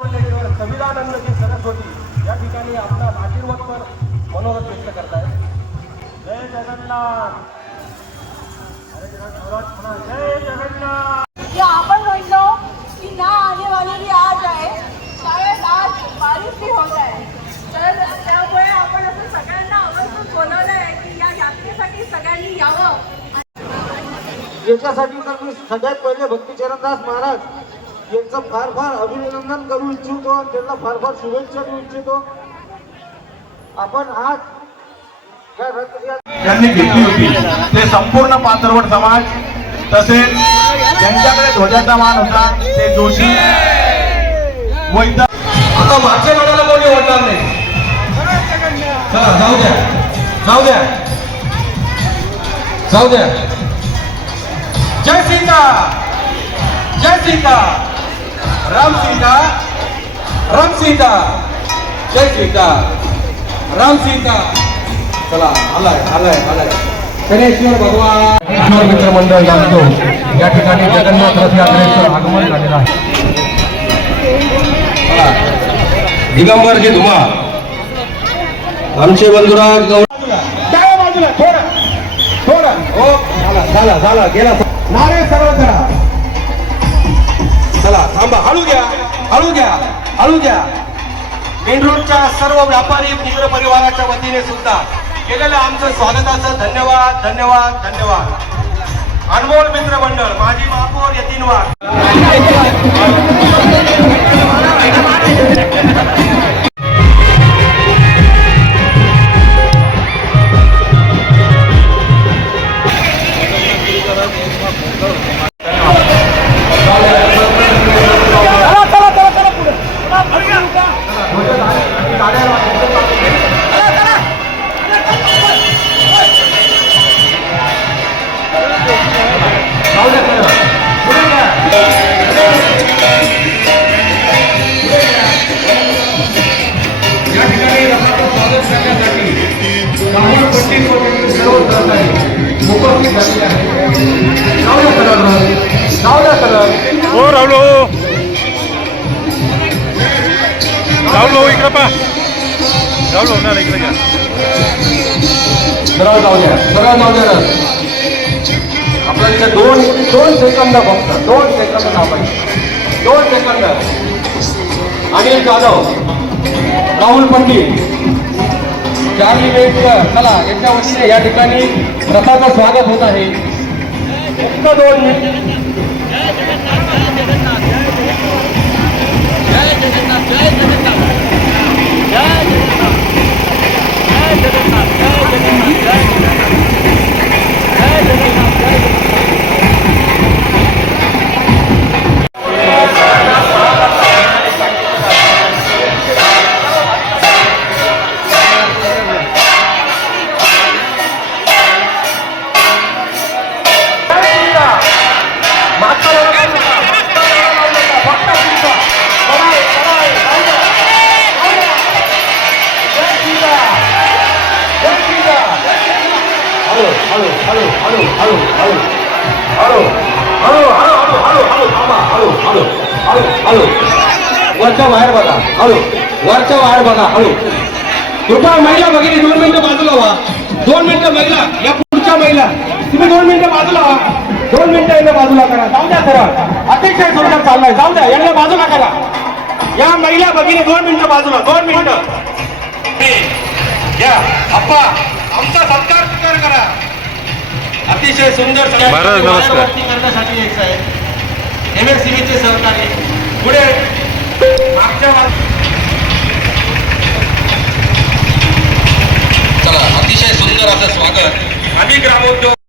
संविधान सरस्वती या ठिकाणी आपला आशीर्वाद पर मनोरथ व्यक्त करताय। जय जगन्नाथ, जय जगन्नाथ। या आपण म्हणलो की ना आने वाली भी आज आहे, शायद आज बारिश भी होत आहे, तर त्यामुळे आपण असं सगळ्यांना आवर्जून बोलवलंय की या यात्रेसाठी सगळ्यांनी यावं। याच्यासाठी तर मी सगळ्यात पहिले भक्ती चरणदास महाराज यांचं फार फार अभिनंदन करू इच्छितो आणि त्यांना फार फार शुभेच्छा देऊ इच्छितो। आपण आज त्यांनी घेतली होती ते संपूर्ण पाथरवट समाज, तसेच ज्यांच्याकडे ध्वजाचा मान होता ते जोशी व इतर। आता मागच्या गाण्याला कोणी ओढणार नाही, चला जाऊ द्या, जाऊ द्या, जाऊ द्या। जय सीता, जय सीता, राम सीता, राम सीता, जय सीता, राम सीता। चला आलाय आलाय आलाय गणेश्वर भगवान मित्र मंडळ जाणतो या ठिकाणी जगन्नाथ रथ यात्रेचं आगमन झालेलं आहे। दिगंबरजी धुमा, आमचे बंधुराज त्या बाजूला थोडा थोडा हो झाला झाला झाला गेला। नारे सरळ करा, चला थांबा, हळू घ्या, हळू घ्या, हळू घ्या। मेन रोडच्या सर्व व्यापारी मित्र परिवाराच्या वतीने सुद्धा केलेलं आमचं स्वागताचं धन्यवाद धन्यवाद धन्यवाद। अनमोल मित्र मंडळ, माजी महापौर यतीन वाघ, हो राहुल राहुल इकडे पा, राहुल होणार इकडे घ्या, सरळ जाऊ द्या, सरळ जाऊ द्या। आपल्या इथे दोन सेकंद, फक्त 2 सेकंद थांबायचे, 2 सेकंद। अनिल जाधव, राहुल पंडित, चार्ली वेटकर, चला यांच्या वतीने या ठिकाणी रथाचं स्वागत होत आहे। फक्त 2 मिनिट। वरच्या बाहेर बघा, हळू, वरच्या बाहेर बघा, हळू। कृपया महिला भगिनी 2 मिनिटं बाजूला व्हा, 2 मिनिटं महिला, या पुढच्या महिला तुम्ही 2 मिनिटं बाजूला व्हा, 2 मिनिटं यांना बाजूला करा, जाऊ द्या सरळ, अतिशय सुंदर चाललाय, जाऊ द्या यांना बाजूला करा। या महिला भगिनी 2 मिनिटं बाजूला, 2 मिनिटं या अप्पा, आमचा सत्कार स्वीकार करा। अतिशय सुंदर वरती करण्यासाठी यायचं आहे। MSCBचे सहकारी पुढे मागच्या चला, अतिशय सुंदर असं स्वागत। आम्ही ग्रामोद्योग